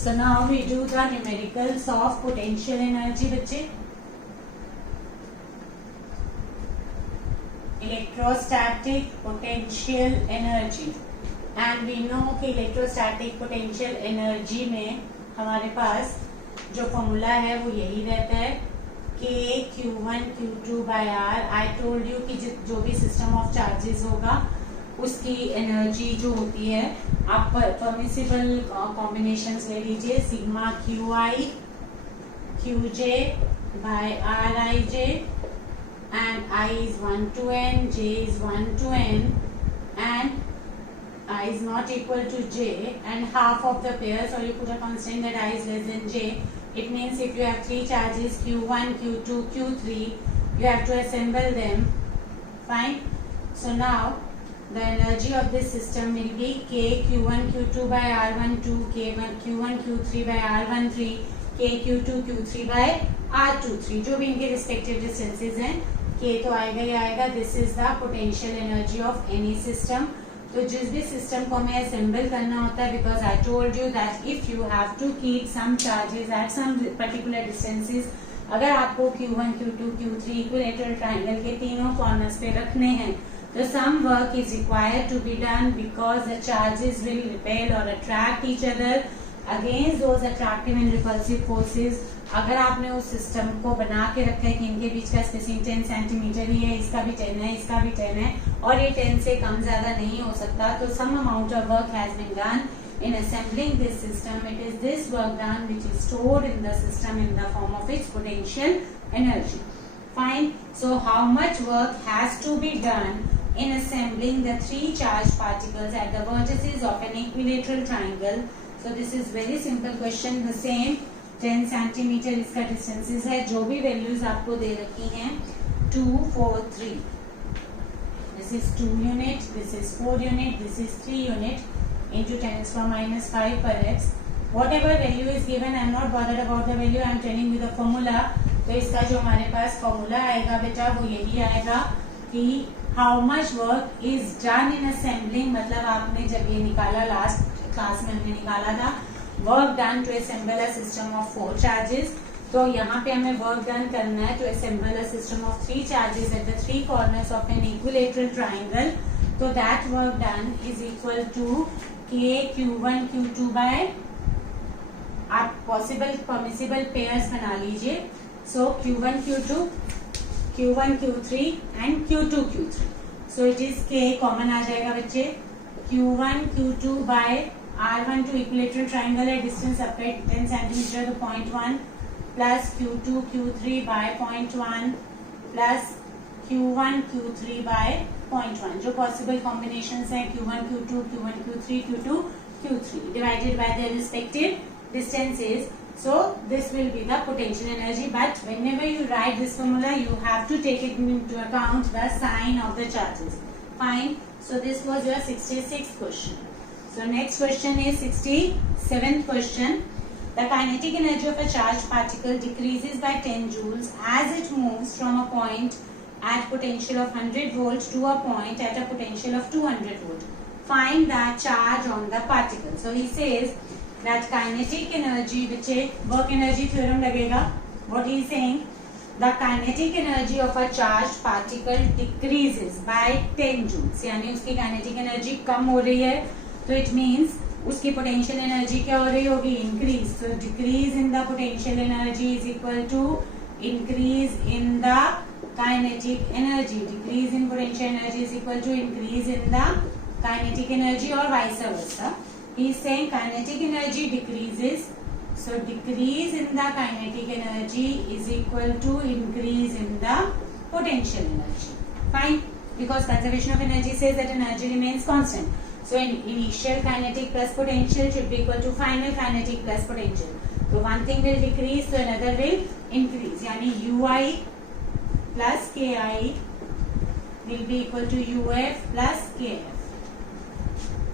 So now we do the numericals of potential energy बच्चे. Electrostatic potential energy. And we know कि electrostatic potential energy में हमारे पास जो फॉर्मूला है वो यही रहता है K Q1 Q2 by R. I told you कि जो भी सिस्टम ऑफ चार्जेस होगा उसकी एनर्जी जो होती है आप परमिसिबल कॉम्बिनेशंस ले लीजिए. Sigma q i q j by r i j and i is 1 to n, j is 1 to n and I is not equal to j and half of the pairs, or you put a constant that I is less than j. It means if you have three charges q1, q2, q3, you have to assemble them. Fine. So now the energy of this system will be k q1 q2 by r12, k1 q1 q3 by r13, k q2 q3 by r23. जो भी इनके respective distances हैं k तो आएगा ही आएगा. This is the potential energy of any system. तो जिस भी सिस्टम को हमें असेंबल करना होता है, because I told you that if you have to keep some charges at some particular distances, अगर आपको Q1, Q2, Q3 equilateral triangle के तीनों कॉर्नर्स पे रखने हैं तो some work is required to be done because the charges will repel और attract each other against those attractive and repulsive forces. अगर आपने उस सिस्टम को बना के रखा है कि इनके बीच का स्पेसिंग 10 सेंटीमीटर ही है, इसका भी 10 है, इसका भी 10 है और ये 10 से कम ज्यादा नहीं हो सकता, तो some amount of work has been done in assembling this system. It is this work done which is stored in the system in the form of its potential energy. Fine. So how much work has to be done in assembling the three charged particles at the vertices of an equilateral triangle? So this is very simple question. The same 10 सेंटीमीटर इसका डिस्टेंसेस है. जो भी वैल्यूज आपको दे रखी हैं 2, 4, 3. This is 2 unit, this is 4 unit, this is 3 unit into 10⁻⁻5 per x. Whatever value is given, I am not bothered about the value. I am telling you the formula. तो इसका जो हमारे पास फॉर्मूला आएगा बेटा वो यही आएगा कि how much work is done in assembling. मतलब आपने जब ये निकाला लास्ट क्लास में हमने निकाला था work done to assemble a system of 4 charges. तो यहाँ पे हमें वर्क डन करना है to assemble a system of 3 charges at the 3 corners of an equilateral triangle. तो that work done is equal to k q1 q2 by, आप possible permissible pairs बना लीजिए. So q1 q2, q1 q3 and q2 q3. So it is k common आ जाएगा बच्चे. q1 q2 by r12 equilateral triangle है, distance separate 10 centimetre तो 0.1 plus q2 q3 bye 0.1 plus q1 q3 bye 0.1. जो possible combinations हैं q1 q2 q1 q3 q2 q3 divided by their respective distances. So this will be the potential energy, but whenever you write this formula you have to take it into account the sign of the charges. Fine. So this was your 66th question. So next question is 67th question. The kinetic energy of a charged particle decreases by 10 joules as it moves from a point at potential of 100 volts to a point at a potential of 200 volt. Find the charge on the particle. So he says that kinetic energy, which is work energy theorem लगेगा. What he is saying, the kinetic energy of a charged particle decreases by 10 joules. यानी उसकी kinetic energy कम हो रही है, तो it means उसकी potential energy क्या हो रही होगी, increase. So decrease in the potential energy is equal to increase in the kinetic energy. Decrease in potential energy is equal to increase in the kinetic energy or vice versa. He is saying kinetic energy decreases, so decrease in the kinetic energy is equal to increase in the potential energy. Fine. Because conservation of energy says that energy remains constant. So initial kinetic plus potential should be equal to final kinetic plus potential. So one thing will decrease, so another will increase. यानी ui plus ki will be equal to uf plus kf.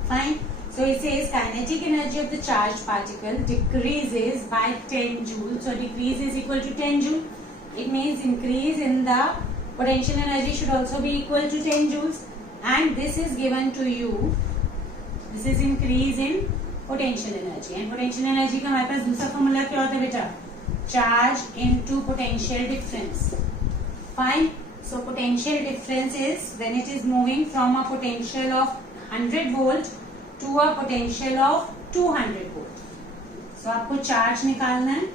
Fine. So it says kinetic energy of the charged particle decreases by 10 joules. So decrease is equal to 10 joule. It means increase in the potential energy should also be equal to 10 joules. And this is given to you. This is increase in potential energy. And potential energy का हमारे पास दूसरा फॉर्मूला क्या होता है बेटा? Charge into potential difference. Fine. So potential difference is when it is moving from a potential of 100 volt to a potential of 200 volt. So आपको चार्ज निकालना है।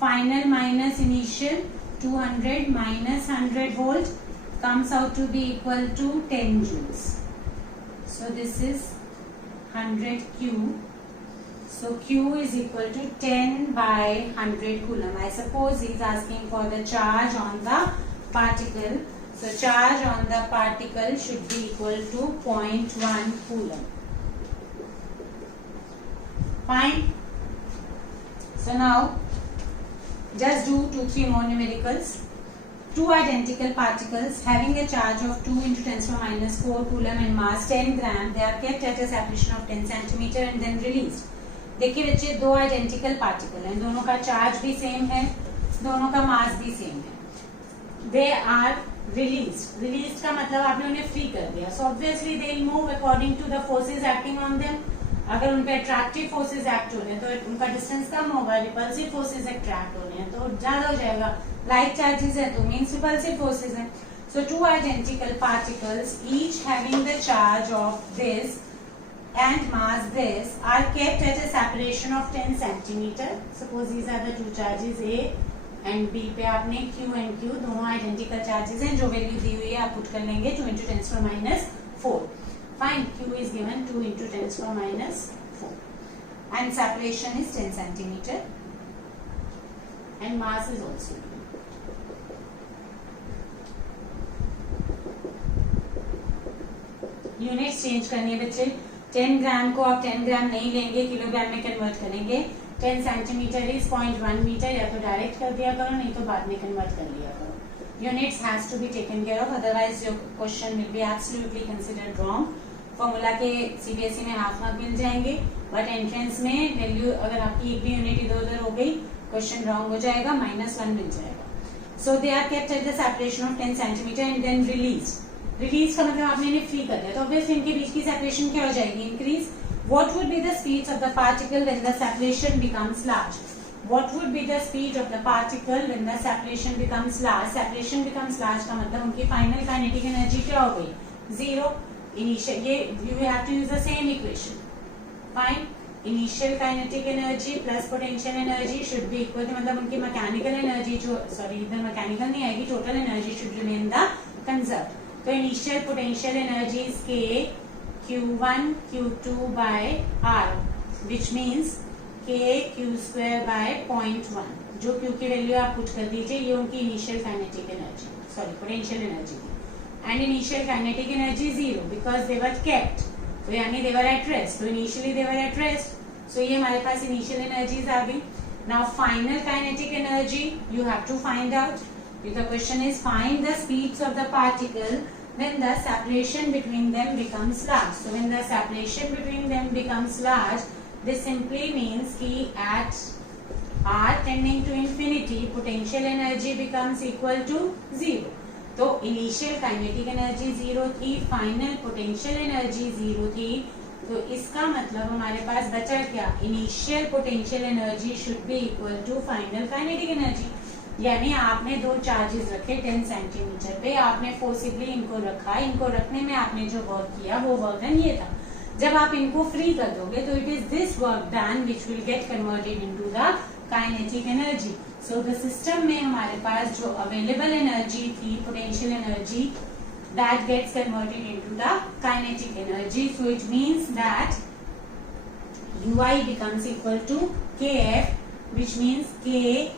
फाइनल माइनस इनिशियल 200 minus 100 volt comes out to be equal to 10 joules. So this is 100 Q. So Q is equal to 10 by 100 coulomb. I suppose he is asking for the charge on the particle. So charge on the particle should be equal to 0.1 coulomb. Fine. So now just do 2-3 more numericals. Two identical particles having a charge of 2 into 10⁻⁻⁴ coulomb and mass 10 gram, they are kept at a separation of 10 centimeter and then released. देखिए बच्चे, दो identical particle हैं, दोनों का चार्ज भी सेम है, दोनों का मास भी सेम है। They are released. रिलीज्ड का मतलब आपने उन्हें फ्री कर दिया। So obviously they will move according to the forces acting on them. अगर उन पे अट्रैक्टिव फोर्सेज एक्ट हो रहे हैं तो उनका डिस्टेंस कम होगा, रिपल्सिव फोर्सेज अट्रैक्ट हो रहे हैं तो ज्यादा हो जाएगा। लाइक चार्जेस है तो मीन्स रिपल्सिव फोर्सेज है। So two identical particles each having the charge of this and mass this are kept at a separation of 10 centimeter. Suppose these are the two charges A and B पे आपने Q and Q दोनों identical charges हैं, जो वैल्यू दी हुई है आप पुट कर लेंगे 2 into 10⁻⁴. Fine. Q is given 2 into 10⁻⁴. And separation is 10 centimeter. And mass is also given. Unit change करनी है बच्चे। 10 ग्राम को आप 10 ग्राम नहीं लेंगे, किलोग्राम में कन्वर्ट करेंगे। 10 सेंटीमीटर इज 0.1 मीटर, या तो डायरेक्ट कर दिया करो नहीं तो बाद में कन्वर्ट कर लिया करो। Units has to be taken care of, otherwise your question will be absolutely considered wrong. Formula के सीबीएसई में हाफ मार्क मिल जाएंगे, बट एंट्रेंस में वैल्यू अगर आपकी एक भी यूनिट इधर उधर हो गई, क्वेश्चन रॉन्ग हो जाएगा, -1 मिल जाएगा। So they are kept at the separation of 10 centimetre and then release. Release का मतलब आपने इन्हें फ्री कर दिया, तो ऑब्वियसली इनके बीच की सेपरेशन क्या हो जाएगी? Increase. What would be the speeds of the particle when the separation becomes large? What would be the speed of the particle when the separation becomes large? Separation becomes large का मतलब उनकी फाइनल काइनेटिक एनर्जी क्या हो गई? 0। Initial, ये you have to use the same equation. Fine. Initial kinetic energy plus potential energy should be equal to, मतलब उनकी mechanical energy जो, सॉरी इधर मैकेनिकल नहीं आएगी, total energy should remain the conserved. तो initial potential energy is K Q1 Q2 by R, which means K Q² by 0.1। जो Q की वैल्यू आप पुट कर दीजिए, ये उनकी initial kinetic energy, sorry potential energy थी। And initial kinetic energy 0 because they were kept, तो यानी दे वर एट रेस्ट, तो initially they were at rest. So ये हमारे पास इनिशियल एनर्जीज आ गई। Now final kinetic energy you have to find out. The question is find the speeds of the particle when the separation between them becomes large. So when the separation between them becomes large, this simply means कि at r tending to infinity, potential energy becomes equal to 0. तो initial kinetic energy 0 थी, final potential energy 0 थी, तो इसका मतलब हमारे पास बचा क्या? Initial potential energy should be equal to final kinetic energy। यानी आपने दो चार्जेस रखे 10 सेंटीमीटर पे, आपने फोर्सिबली इनको रखा, इनको रखने में आपने जो वर्क किया वो वर्क डन ये था। जब आप इनको फ्री कर दोगे तो it is this work done which will get converted into the kinetic energy. So the system में हमारे पास जो अवेलेबल एनर्जी थी, potential energy, that gets converted into the kinetic energy. So it means that UI becomes equal to KF, which means K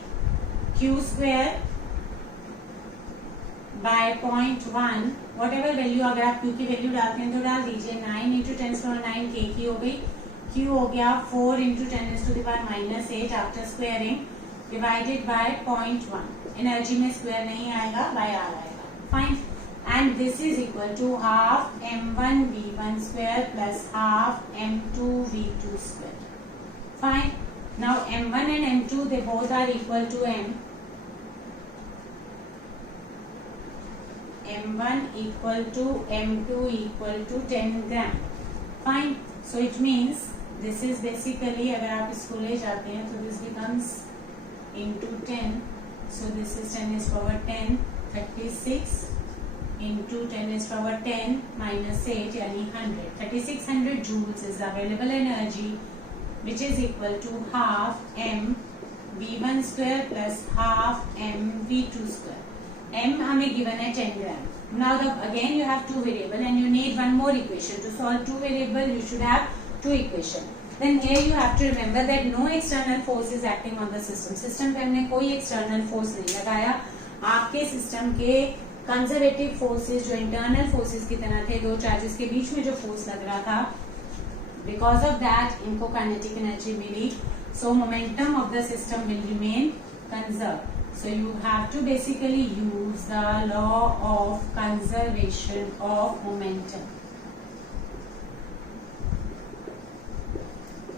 Q² by 0.1, whatever value, अगर आप Q की वैल्यू डालते हैं तो डाल दीजिए। 9 into 10⁻⁹ K की हो गई, Q हो गया 4 into 10⁻⁻8 after squaring divided by 0.1। Energy में स्क्वायर नहीं आएगा, बाय R आएगा। Fine. And this is equal to half m1 v1 square plus half m2 v2 square. Fine. Now m1 and m2 they both are equal to m1 equal to m2 equal to 10 gram. Fine. So it means this is basically, अगर आप इसको ले जाते हैं तो this becomes into 10, so this is 10 raised to power 10, 36 into 10 raised to power 10 minus 8 यानी 100. 3600 joules is the available energy which is equal to half m v1 square plus half m v2 square. m हमें given है 10 gram. Now again you have two variable and you need one more equation. To solve two variable you should have two equation. Then here you have to remember that no external force is acting on the system. System पे हमने कोई external force नहीं लगाया. आपके system के conservative forces जो internal forces की तरह थे, दो charges के बीच में जो force लग रहा था, because of that इनको kinetic energy milli. So momentum of the system will remain conserved. So you have to basically use the law of conservation of momentum.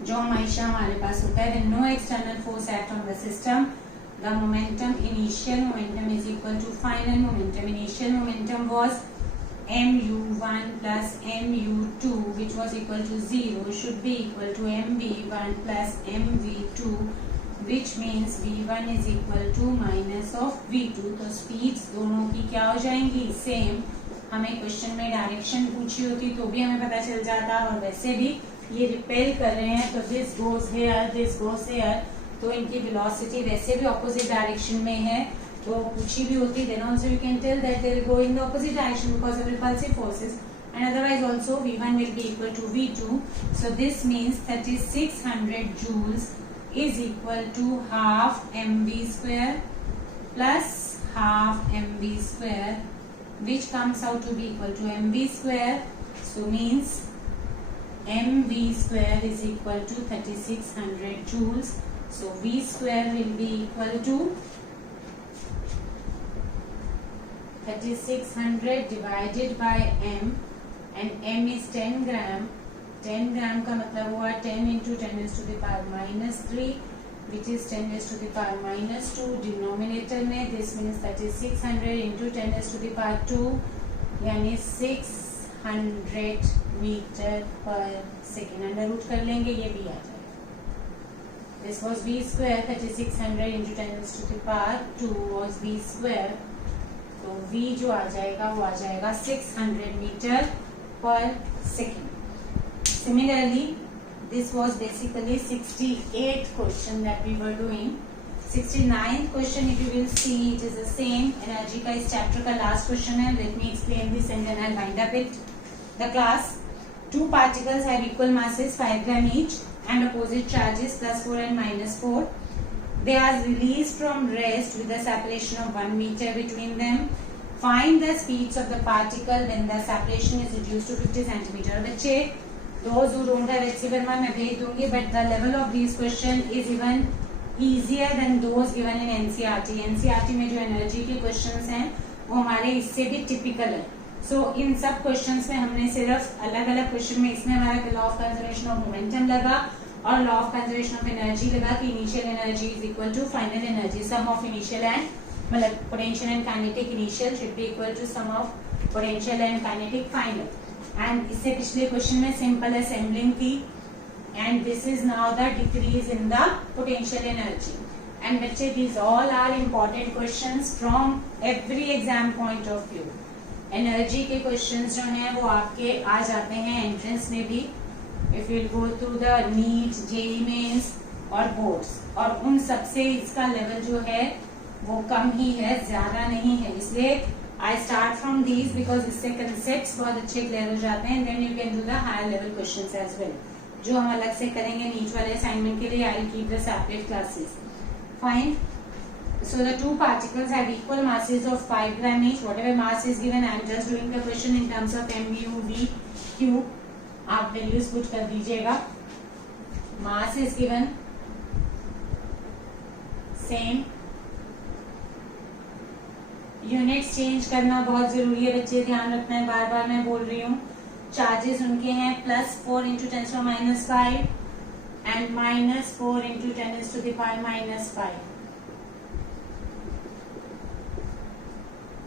जो हमेशा हमारे पास होता है, when no external force act on the system, the momentum, initial momentum is equal to final momentum. Initial momentum was mu1 plus mu2, which was equal to 0, should be equal to mv1 plus mv2, which means v1 is equal to minus of v2. तो स्पीड्स दोनों की क्या हो जाएंगी? सेम. हमें क्वेश्चन में डायरेक्शन पूछी होती तो भी हमें पता चल जाता, और वैसे भी ये रिपेल कर रहे हैं तो this goes hair, this goes hair, तो इनकी वेलोसिटी वैसे भी ऑपोजिट डायरेक्शन में है, तो पूछी भी होती then also you can tell that they will go in the opposite direction because of repulsive forces, and otherwise also v1 will be equal to v2. So this means 3600 joules is equal to half mv square plus half mv square, which comes out to be equal to mv square. So means mv square is equal to 3600 joules. So v square will be equal to 3600 divided by m, and m is 10 gram. 10 gram का मतलब हुआ 10 into 10 raised to the power minus 3, which is 10 raised to the power minus 2. Denominator में this means 3600 into 10 raised to the power 2, यानी 600 metre पर second. Under root कर लेंगे, ये भी आ जाएगा. दिस वॉज v स्क्वायर, 3600 इंटू 10 raised to the power 2 was v square. तो v जो आ जाएगा वो आ जाएगा 600 मीटर पर second. Similarly this was basically 68th question that we were doing. 69th question if you will see it is the same. Energy का इस chapter का last question है. Let me explain this and then I will wind up it. The class, two particles have equal masses 5 gram each and opposite charges plus 4 and minus 4. They are released from rest with a separation of 1 meter between them. Find the speeds of the particle when the separation is reduced to 50 centimeter. बच्चे, those who don't have HC Verma मैं भेज दूंगी, but the level of these question is even easier than those given in NCERT. NCERT में जो एनर्जी के क्वेश्चंस हैं वो हमारे इससे भी टिपिकल है. सो इन सब क्वेश्चंस में हमने सिर्फ अलग अलग क्वेश्चन में इसमें हमारा law of conservation of momentum लगा और law of conservation of energy लगा कि initial energy is equal to final energy. Sum of initial and मतलब potential and kinetic initial should be equal to sum of potential and kinetic final. And इससे पिछले question में simple assembling थी, and this is now the decrease in the potential energy. And बच्चे these all are important questions from every exam point of view. Energy के क्वेश्चंस जो हैं वो आपके आ जाते हैं एंट्रेंस में भी. If you go through the NEET, JEE mains और बोर्ड्स, और उन सबसे इसका लेवल जो है वो कम ही है, ज्यादा नहीं है. इसलिए I start from these because इससे कंसेप्ट्स बहुत अच्छे क्लियर हो जाते हैं. Then you can do the higher level questions as well, जो हम अलग से करेंगे नीट वाले असाइनमेंट के लिए. I will keep the separate classes. Fine. So the two particles have equal masses of 5 gram each. Whatever mass is given, I am just doing the question in terms of mu, v, q. आप values put कर दीजिएगा. Mass is given same. Units change करना बहुत जरूरी है बच्चे, ध्यान रखना है, बार बार मैं बोल रही हूँ. Charges उनके हैं +4 into 10 to the minus 5 and -4 into 10 to the power minus 5.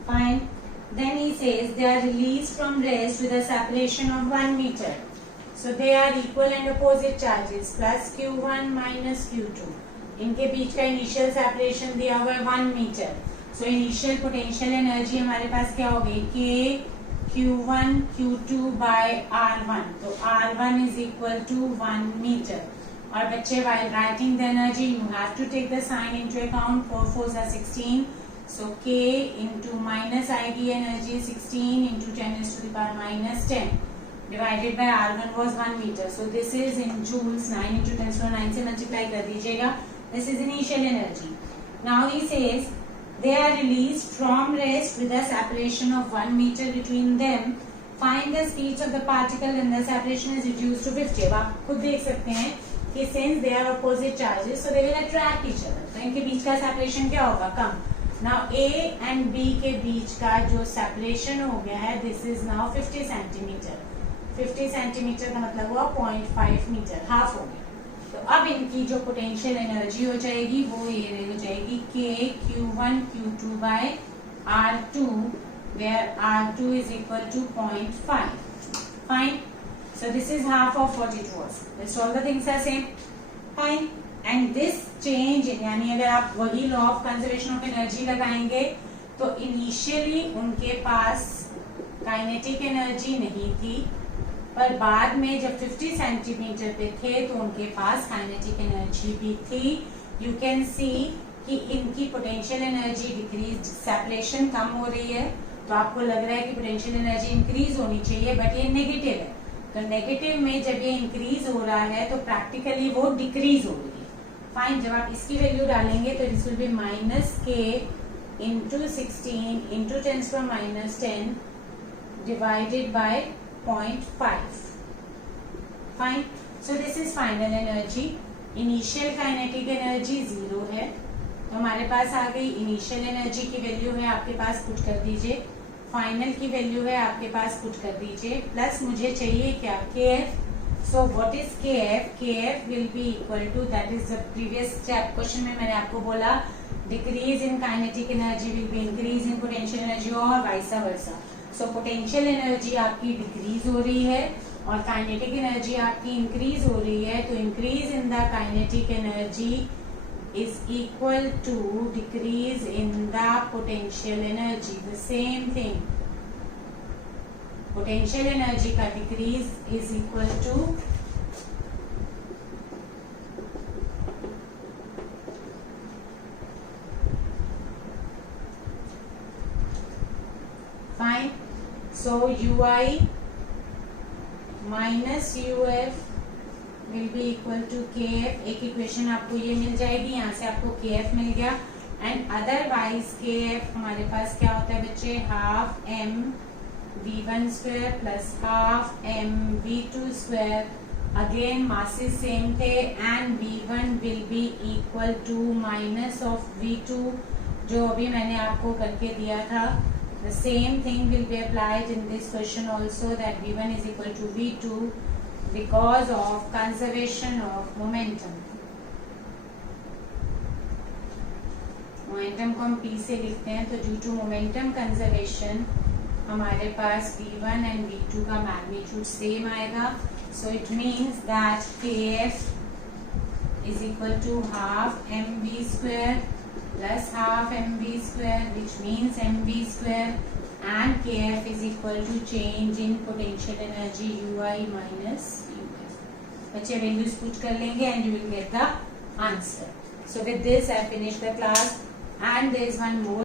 Fine. Then he says they are released from rest with a separation of 1 meter. So they are equal and opposite charges, plus Q1 minus Q2. इनके बीच का initial separation दिया हुआ है 1 metre. So initial potential energy हमारे पास क्या होगी, K Q1 Q2 by R1. तो R1 is equal to 1 meter. और बच्चे while writing the energy you have to take the sign into account. 4 4s are 16. So K into minus ID energy 16 into 10 is to the power minus 10 divided by R1 was 1 meter. So this is in joules. 9 into 10 to the 9 से multiply कर दीजिएगा. This is initial energy. Now he says they are released from rest with a separation of 1 meter between them. Find the speeds of the particle when the separation is reduced to 50. अब आप खुद देख सकते हैं कि since they are opposite charges, so they will attract each other. तो इनके बीच का separation क्या होगा, कम. Now A and B के बीच का जो separation हो गया है, this is now 50 centimeter. 50 centimeter का मतलब हुआ 0.5 meter, half हो गया. तो अब इनकी जो पोटेंशियल एनर्जी हो जाएगी वो ये हो जाएगी K Q1 Q2 by R2 where R2 is equal to 0.5. Fine. So this is half of what it was. Rest all the things are same. Fine. And this change यानी अगर आप वही law of conservation of energy लगाएंगे तो इनिशियली उनके पास kinetic energy नहीं थी, पर बाद में जब 50 सेंटीमीटर पे थे तो उनके पास काइनेटिक एनर्जी भी थी. यू कैन सी कि इनकी पोटेंशियल एनर्जी डिक्रीज, सेपरेशन कम हो रही है, तो आपको लग रहा है कि पोटेंशियल एनर्जी इंक्रीज होनी चाहिए, बट ये नेगेटिव है. तो नेगेटिव में जब ये इंक्रीज हो रहा है तो प्रैक्टिकली वो डिक्रीज हो रही है. फाइन. जब आप इसकी वैल्यू डालेंगे तो दिस विल बी माइनस के इंटू 16 इंटू 10 to minus 10 divided by 0.5. Fine. So this is final energy. Initial kinetic energy 0 है, तो हमारे पास आ गई. इनिशियल एनर्जी की वैल्यू है आपके पास, पुट कर दीजिए. फाइनल की वैल्यू है आपके पास, पुट कर दीजिए. प्लस मुझे चाहिए क्या, KF. So what is KF? KF will be equal to, that is the previous question में मैंने आपको बोला decrease in kinetic energy will be increase in potential energy और vice versa. So potential energy आपकी डिक्रीज हो रही है और काइनेटिक एनर्जी आपकी इंक्रीज हो रही है. तो increase in the kinetic energy is equal to decrease in the potential energy. The same thing, potential energy का decrease is equal to fine. So UI minus UF will be equal to KF. एक इक्वेशन आपको ये मिल जाएगी, यहाँ से आपको KF मिल गया. And otherwise KF हमारे पास क्या होता है बच्चे, half M V1 square plus half M V2 square. Again masses same थे and V1 will be equal to minus of V2 जो अभी मैंने आपको करके दिया था. The same thing will be applied in this question also, that V1 is equal to V2 because of conservation of momentum. Momentum को हम P से लिखते हैं, तो due to momentum conservation हमारे पास V1 and V2 का magnitude same आएगा. So it means that KF is equal to half mv square plus half mv square, which means mv square, and kf is equal to change in potential energy ui minus uf. बच्चे values put कर लेंगे and you will get the answer. So with this I finish the class, and there is one more